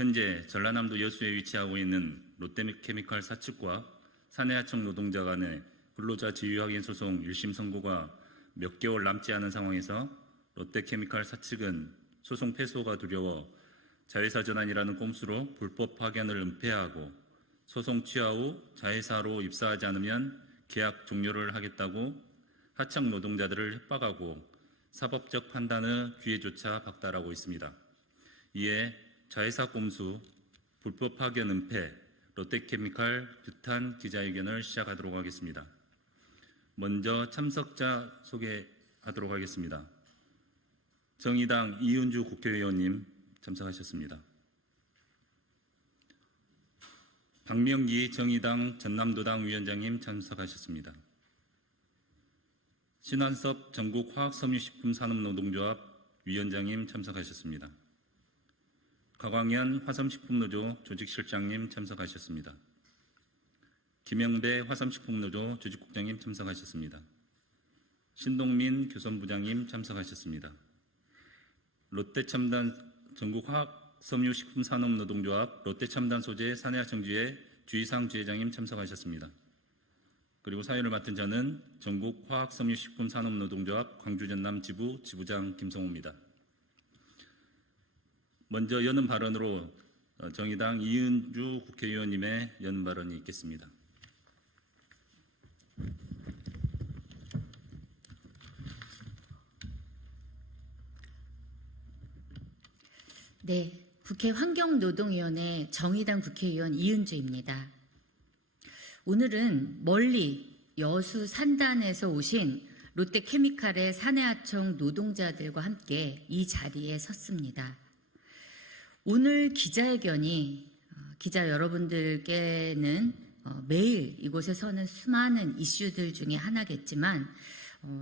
현재 전라남도 여수에 위치하고 있는 롯데케미칼 사측과 사내하청 노동자 간의 근로자 지휘확인 소송 1심 선고가 몇 개월 남지 않은 상황에서 롯데케미칼 사측은 소송 패소가 두려워 자회사 전환이라는 꼼수로 불법 파견을 은폐하고 소송 취하 후 자회사로 입사하지 않으면 계약 종료를 하겠다고 하청 노동자들을 협박하고 사법적 판단의 기회조차 박탈하고 있습니다. 이에 자회사 꼼수, 불법 파견 은폐, 롯데케미칼 규탄 기자회견을 시작하도록 하겠습니다. 먼저 참석자 소개하도록 하겠습니다. 정의당 이은주 국회의원님 참석하셨습니다. 박명기 정의당 전남도당 위원장님 참석하셨습니다. 신한섭 전국화학섬유식품산업노동조합 위원장님 참석하셨습니다. 곽광현 화섬식품노조 조직실장님 참석하셨습니다. 김영배 화섬식품노조 조직국장님 참석하셨습니다. 신동민 교선부장님 참석하셨습니다. 롯데첨단 전국화학섬유식품산업노동조합 롯데첨단소재 사내하청주의 주희상 주회장님 참석하셨습니다. 그리고 사회를 맡은 저는 전국화학섬유식품산업노동조합 광주전남 지부 지부장 김성호입니다. 먼저 여는 발언으로 정의당 이은주 국회의원님의 여는 발언이 있겠습니다. 네, 국회 환경노동위원회 정의당 국회의원 이은주입니다. 오늘은 멀리 여수 산단에서 오신 롯데케미칼의 사내하청 노동자들과 함께 이 자리에 섰습니다. 오늘 기자회견이 기자 여러분들께는 매일 이곳에 서는 수많은 이슈들 중에 하나겠지만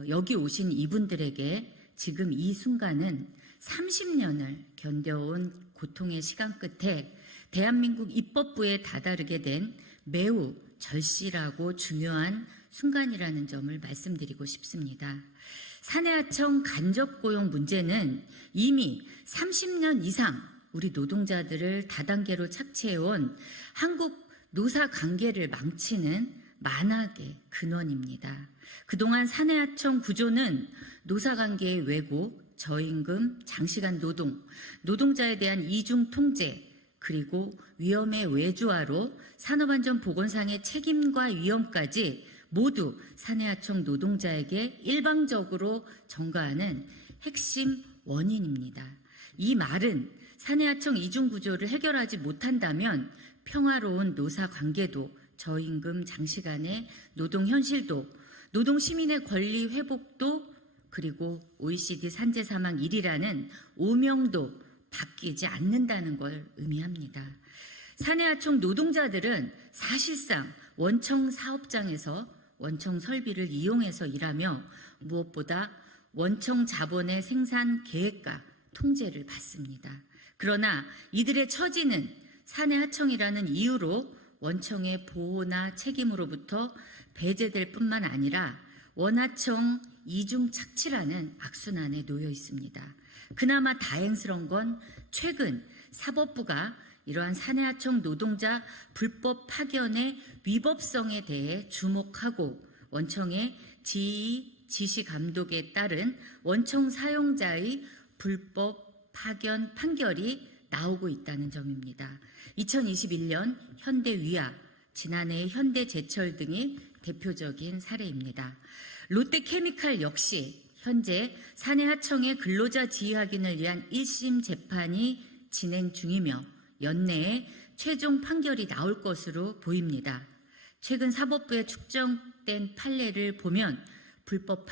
여기 오신 이분들에게 지금 이 순간은 30년을 견뎌온 고통의 시간 끝에 대한민국 입법부에 다다르게 된 매우 절실하고 중요한 순간이라는 점을 말씀드리고 싶습니다. 사내하청 간접고용 문제는 이미 30년 이상 우리 노동자들을 다단계로 착취해온 한국 노사관계를 망치는 만악의 근원입니다. 그동안 사내하청 구조는 노사관계의 왜곡, 저임금, 장시간 노동, 노동자에 대한 이중 통제, 그리고 위험의 외주화로 산업안전보건상의 책임과 위험까지 모두 사내하청 노동자에게 일방적으로 전가하는 핵심 원인입니다. 이 말은 사내하청 이중구조를 해결하지 못한다면 평화로운 노사관계도, 저임금, 장시간의 노동 현실도, 노동시민의 권리 회복도, 그리고 OECD 산재사망 1위라는 오명도 바뀌지 않는다는 걸 의미합니다. 사내하청 노동자들은 사실상 원청 사업장에서 원청 설비를 이용해서 일하며 무엇보다 원청 자본의 생산 계획과 통제를 받습니다. 그러나 이들의 처지는 사내하청이라는 이유로 원청의 보호나 책임으로부터 배제될 뿐만 아니라 원하청 이중 착취라는 악순환에 놓여 있습니다. 그나마 다행스러운 건 최근 사법부가 이러한 사내하청 노동자 불법 파견의 위법성에 대해 주목하고 원청의 지휘, 지시 감독에 따른 원청 사용자의 불법 파견 판결이 나오고 있다는 점입니다. 2021년 현대위아, 지난해 현대제철 등이 대표적인 사례입니다. 롯데케미칼 역시 현재 사내하청의 근로자 지휘 확인을 위한 1심 재판이 진행 중이며 연내에 최종 판결이 나올 것으로 보입니다. 최근 사법부에 축적된 판례를 보면 불법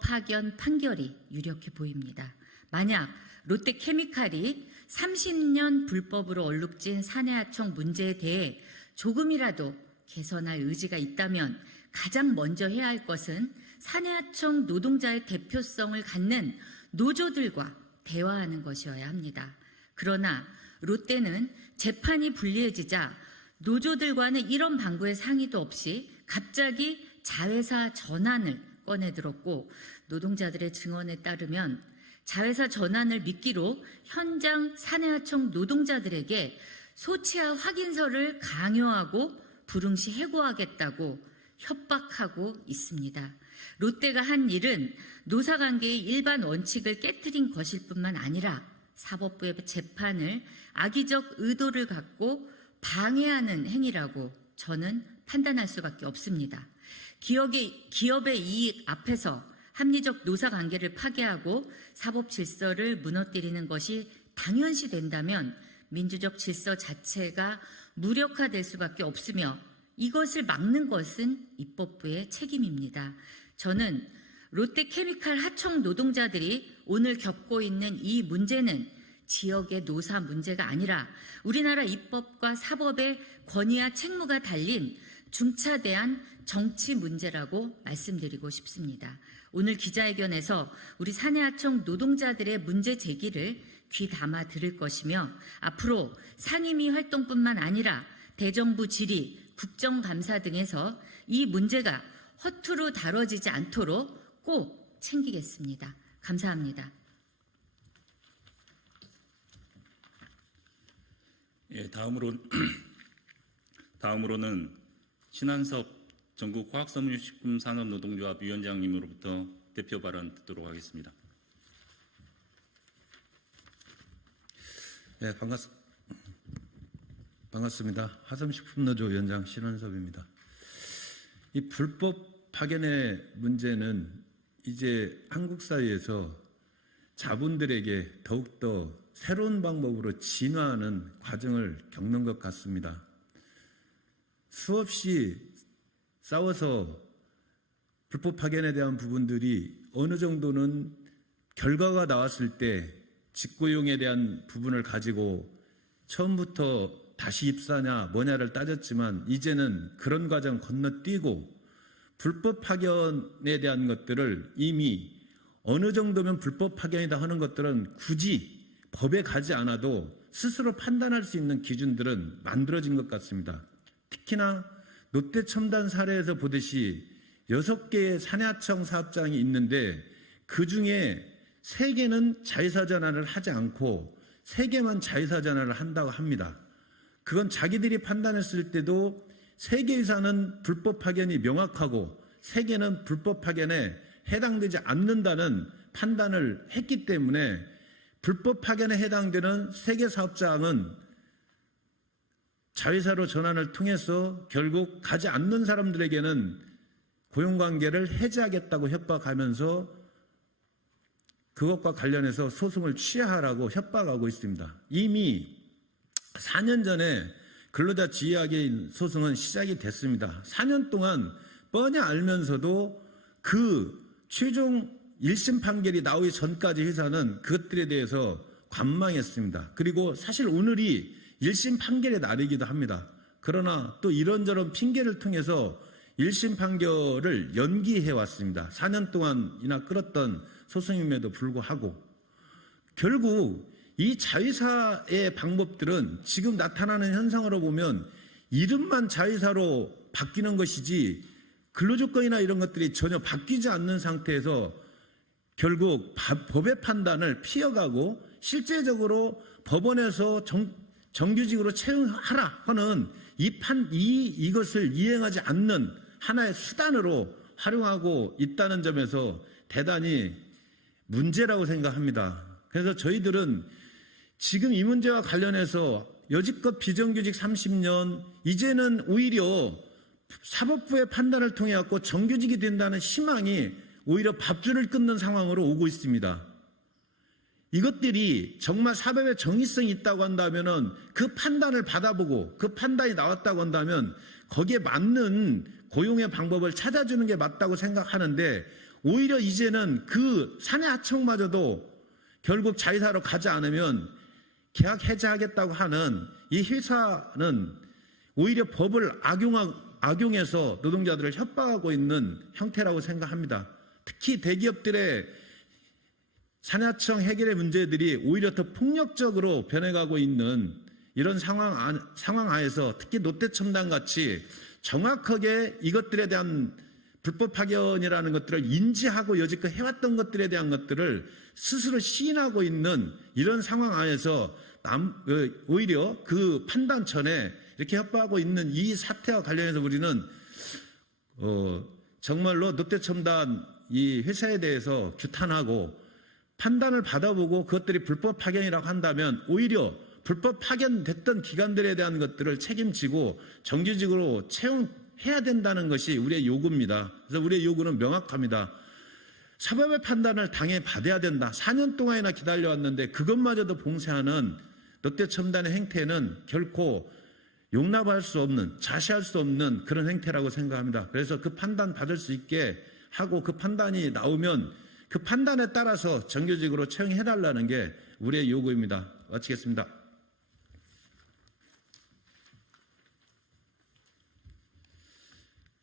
파견 판결이 유력해 보입니다. 만약 롯데케미칼이 30년 불법으로 얼룩진 사내하청 문제에 대해 조금이라도 개선할 의지가 있다면 가장 먼저 해야 할 것은 사내하청 노동자의 대표성을 갖는 노조들과 대화하는 것이어야 합니다. 그러나 롯데는 재판이 불리해지자 노조들과는 이런 방구의 상의도 없이 갑자기 자회사 전환을 꺼내들었고 노동자들의 증언에 따르면 자회사 전환을 미끼로 현장 사내하청 노동자들에게 소치하 확인서를 강요하고 불응시 해고하겠다고 협박하고 있습니다. 롯데가 한 일은 노사관계의 일반 원칙을 깨트린 것일 뿐만 아니라 사법부의 재판을 악의적 의도를 갖고 방해하는 행위라고 저는 판단할 수밖에 없습니다. 기업의 이익 앞에서 합리적 노사관계를 파괴하고 사법 질서를 무너뜨리는 것이 당연시 된다면 민주적 질서 자체가 무력화될 수밖에 없으며 이것을 막는 것은 입법부의 책임입니다. 저는 롯데케미칼 하청 노동자들이 오늘 겪고 있는 이 문제는 지역의 노사 문제가 아니라 우리나라 입법과 사법의 권위와 책무가 달린 중차대한 정치 문제라고 말씀드리고 싶습니다. 오늘 기자회견에서 우리 사내하청 노동자들의 문제 제기를 귀 담아 들을 것이며 앞으로 상임위 활동뿐만 아니라 대정부 질의, 국정감사 등에서 이 문제가 허투루 다뤄지지 않도록 꼭 챙기겠습니다. 감사합니다. 예, 다음으로는 신한섭 전국화학섬유식품산업노동조합 위원장님으로부터 대표 발언 듣도록 하겠습니다. 네, 반갑습니다. 화섬식품노조 위원장 신한섭입니다. 이 불법 파견의 문제는 이제 한국 사회에서 자본들에게 더욱더 새로운 방법으로 진화하는 과정을 겪는 것 같습니다. 수없이 싸워서 불법 파견에 대한 부분들이 어느 정도는 결과가 나왔을 때 직고용에 대한 부분을 가지고 처음부터 다시 입사냐 뭐냐를 따졌지만 이제는 그런 과정 건너뛰고 불법 파견에 대한 것들을 이미 어느 정도면 불법 파견이다 하는 것들은 굳이 법에 가지 않아도 스스로 판단할 수 있는 기준들은 만들어진 것 같습니다. 특히나 롯데첨단 사례에서 보듯이 6개의 사내하청 사업장이 있는데 그중에 3개는 자회사 전환을 하지 않고 3개만 자회사 전환을 한다고 합니다. 그건 자기들이 판단했을 때도 3개 이상은 불법 파견이 명확하고 3개는 불법 파견에 해당되지 않는다는 판단을 했기 때문에 불법 파견에 해당되는 3개 사업장은 자회사로 전환을 통해서 결국 가지 않는 사람들에게는 고용관계를 해지하겠다고 협박하면서 그것과 관련해서 소송을 취하라고 협박하고 있습니다. 이미 4년 전에 근로자 지휘학의 소송은 시작이 됐습니다. 4년 동안 뻔히 알면서도 그 최종 1심 판결이 나오기 전까지 회사는 그것들에 대해서 관망했습니다. 그리고 사실 오늘이 1심 판결의 날이기도 합니다. 그러나 또 이런저런 핑계를 통해서 1심 판결을 연기해왔습니다. 4년 동안이나 끌었던 소송임에도 불구하고 결국 이 자회사의 방법들은 지금 나타나는 현상으로 보면 이름만 자회사로 바뀌는 것이지 근로조건이나 이런 것들이 전혀 바뀌지 않는 상태에서 결국 법의 판단을 피해가고 실제적으로 법원에서 정규직으로 채용하라 하는 이것을 이행하지 않는 하나의 수단으로 활용하고 있다는 점에서 대단히 문제라고 생각합니다. 그래서 저희들은 지금 이 문제와 관련해서 여지껏 비정규직 30년, 이제는 오히려 사법부의 판단을 통해 갖고 정규직이 된다는 희망이 오히려 밥줄을 끊는 상황으로 오고 있습니다. 이것들이 정말 사법의 정의성이 있다고 한다면 그 판단을 받아보고 그 판단이 나왔다고 한다면 거기에 맞는 고용의 방법을 찾아주는 게 맞다고 생각하는데 오히려 이제는 그 사내하청마저도 결국 자회사로 가지 않으면 계약 해지하겠다고 하는 이 회사는 오히려 법을 악용해서 노동자들을 협박하고 있는 형태라고 생각합니다. 특히 대기업들의 사내하청 해결의 문제들이 오히려 더 폭력적으로 변해가고 있는 이런 상황 하에서 특히 롯데첨단같이 정확하게 이것들에 대한 불법 파견이라는 것들을 인지하고 여지껏 해왔던 것들에 대한 것들을 스스로 시인하고 있는 이런 상황 안에서 오히려 그 판단 전에 이렇게 협박하고 있는 이 사태와 관련해서 우리는 정말로 롯데첨단 이 회사에 대해서 규탄하고 판단을 받아보고 그것들이 불법 파견이라고 한다면 오히려 불법 파견됐던 기관들에 대한 것들을 책임지고 정규직으로 채용해야 된다는 것이 우리의 요구입니다. 그래서 우리의 요구는 명확합니다. 사법의 판단을 당해받아야 된다. 4년 동안이나 기다려왔는데 그것마저도 봉쇄하는 롯데첨단의 행태는 결코 용납할 수 없는, 자시할 수 없는 그런 행태라고 생각합니다. 그래서 그 판단 받을 수 있게 하고 그 판단이 나오면 그 판단에 따라서 정규직으로 채용해달라는 게 우리의 요구입니다. 마치겠습니다.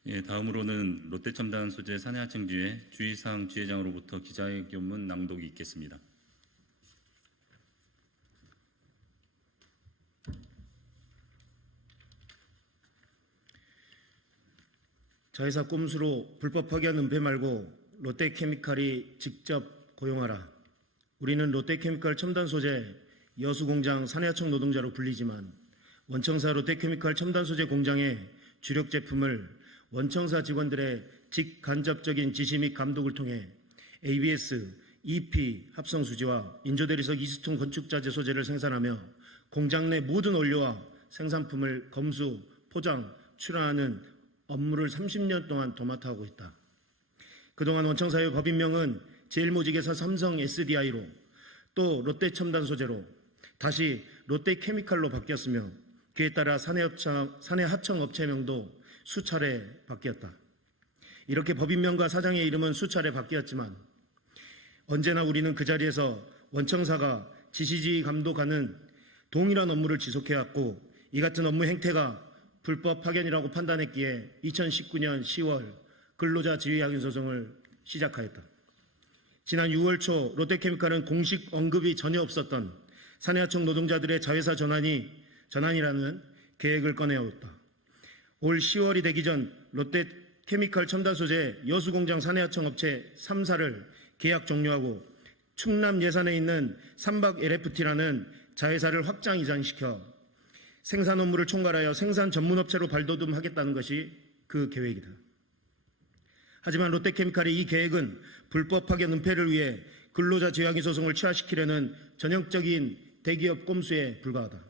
예, 다음으로는 롯데첨단 소재 사내하청지회 주의사항 지회장으로부터 기자회견문 낭독이 있겠습니다. 자회사 꼼수로 불법 파견 은폐 말고 롯데케미칼이 직접 고용하라. 우리는 롯데케미칼 첨단 소재 여수공장 사내하청 노동자로 불리지만 원청사 롯데케미칼 첨단 소재 공장의 주력 제품을 원청사 직원들의 직간접적인 지시 및 감독을 통해 ABS, EP 합성 수지와 인조대리석 이수통 건축자재 소재를 생산하며 공장 내 모든 원료와 생산품을 검수, 포장, 출하하는 업무를 30년 동안 도맡아하고 있다. 그동안 원청사의 법인명은 제일모직에서 삼성 SDI로 또 롯데첨단 소재로 다시 롯데케미칼로 바뀌었으며 그에 따라 사내하청 업체명도 수차례 바뀌었다. 이렇게 법인명과 사장의 이름은 수차례 바뀌었지만 언제나 우리는 그 자리에서 원청사가 지시지 감독하는 동일한 업무를 지속해왔고 이 같은 업무 행태가 불법 파견이라고 판단했기에 2019년 10월 근로자 지위 확인 소송을 시작하였다. 지난 6월 초 롯데케미칼은 공식 언급이 전혀 없었던 사내하청 노동자들의 자회사 전환이라는 계획을 꺼내었다. 올 10월이 되기 전 롯데케미칼 첨단 소재 여수공장 사내하청 업체 3사를 계약 종료하고 충남 예산에 있는 삼박 LFT라는 자회사를 확장 이전시켜 생산 업무를 총괄하여 생산 전문업체로 발돋움하겠다는 것이 그 계획이다. 하지만 롯데케미칼의 이 계획은 불법 파견 은폐를 위해 근로자 지위확인 소송을 취하시키려는 전형적인 대기업 꼼수에 불과하다.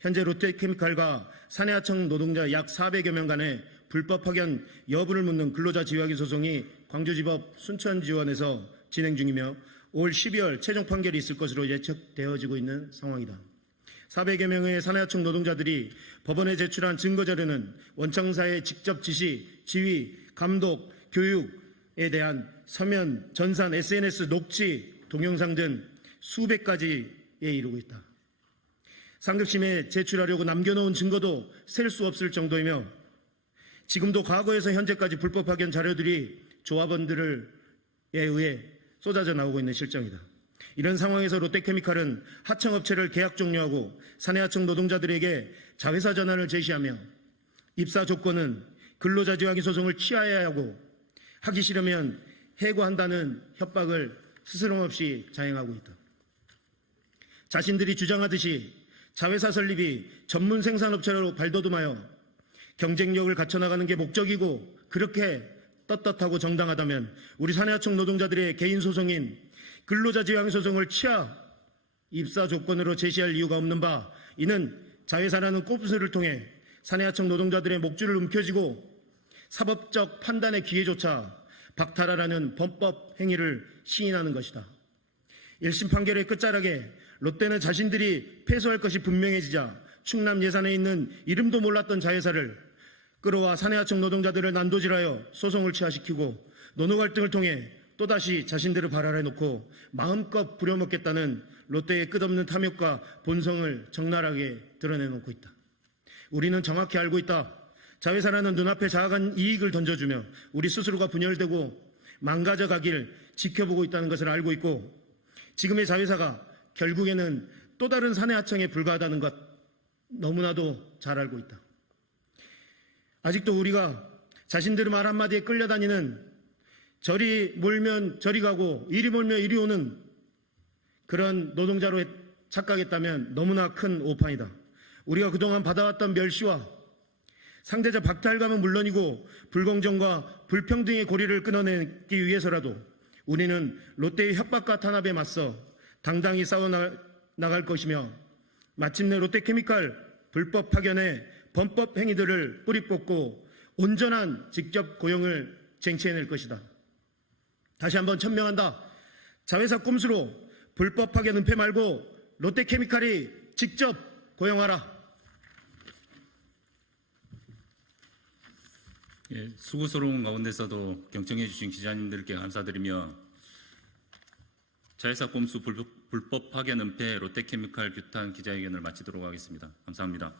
현재 롯데케미칼과 사내하청 노동자 약 400여 명 간의 불법 파견 여부를 묻는 근로자 지위확인 소송이 광주지법 순천지원에서 진행 중이며 올 12월 최종 판결이 있을 것으로 예측되어지고 있는 상황이다. 400여 명의 사내하청 노동자들이 법원에 제출한 증거자료는 원청사의 직접 지시, 지휘, 감독, 교육에 대한 서면, 전산, SNS, 녹취, 동영상 등 수백 가지에 이르고 있다. 상급심에 제출하려고 남겨놓은 증거도 셀 수 없을 정도이며 지금도 과거에서 현재까지 불법 파견 자료들이 조합원들에 의해 쏟아져 나오고 있는 실정이다. 이런 상황에서 롯데케미칼은 하청업체를 계약 종료하고 사내하청 노동자들에게 자회사 전환을 제시하며 입사 조건은 근로자 지위확인 소송을 취하해야 하고 하기 싫으면 해고한다는 협박을 스스럼없이 자행하고 있다. 자신들이 주장하듯이 자회사 설립이 전문 생산업체로 발돋움하여 경쟁력을 갖춰나가는 게 목적이고 그렇게 떳떳하고 정당하다면 우리 사내하청 노동자들의 개인 소송인 근로자 지위확인 소송을 취하 입사 조건으로 제시할 이유가 없는 바 이는 자회사라는 꼼수를 통해 사내하청 노동자들의 목줄을 움켜쥐고 사법적 판단의 기회조차 박탈하라는 범법 행위를 시인하는 것이다. 1심 판결의 끝자락에 롯데는 자신들이 패소할 것이 분명해지자 충남 예산에 있는 이름도 몰랐던 자회사를 끌어와 사내하청 노동자들을 난도질하여 소송을 취하시키고 노노 갈등을 통해 또다시 자신들을 발활해놓고 마음껏 부려먹겠다는 롯데의 끝없는 탐욕과 본성을 적나라하게 드러내놓고 있다. 우리는 정확히 알고 있다. 자회사라는 눈앞에 자아간 이익을 던져주며 우리 스스로가 분열되고 망가져가길 지켜보고 있다는 것을 알고 있고 지금의 자회사가 결국에는 또 다른 사내하청에 불과하다는 것 너무나도 잘 알고 있다. 아직도 우리가 자신들의 말 한마디에 끌려다니는, 저리 몰면 저리 가고 이리 몰면 이리 오는 그런 노동자로 착각했다면 너무나 큰 오판이다. 우리가 그동안 받아왔던 멸시와 상대적 박탈감은 물론이고 불공정과 불평등의 고리를 끊어내기 위해서라도 우리는 롯데의 협박과 탄압에 맞서 당당히 싸워나갈 것이며 마침내 롯데케미칼 불법 파견의 범법 행위들을 뿌리 뽑고 온전한 직접 고용을 쟁취해낼 것이다. 다시 한번 천명한다. 자회사 꼼수로 불법 파견 은폐 말고 롯데케미칼이 직접 고용하라. 예, 수고스러운 가운데서도 경청해 주신 기자님들께 감사드리며 자회사 꼼수 불법 파견 은폐 롯데케미칼 규탄 기자회견을 마치도록 하겠습니다. 감사합니다.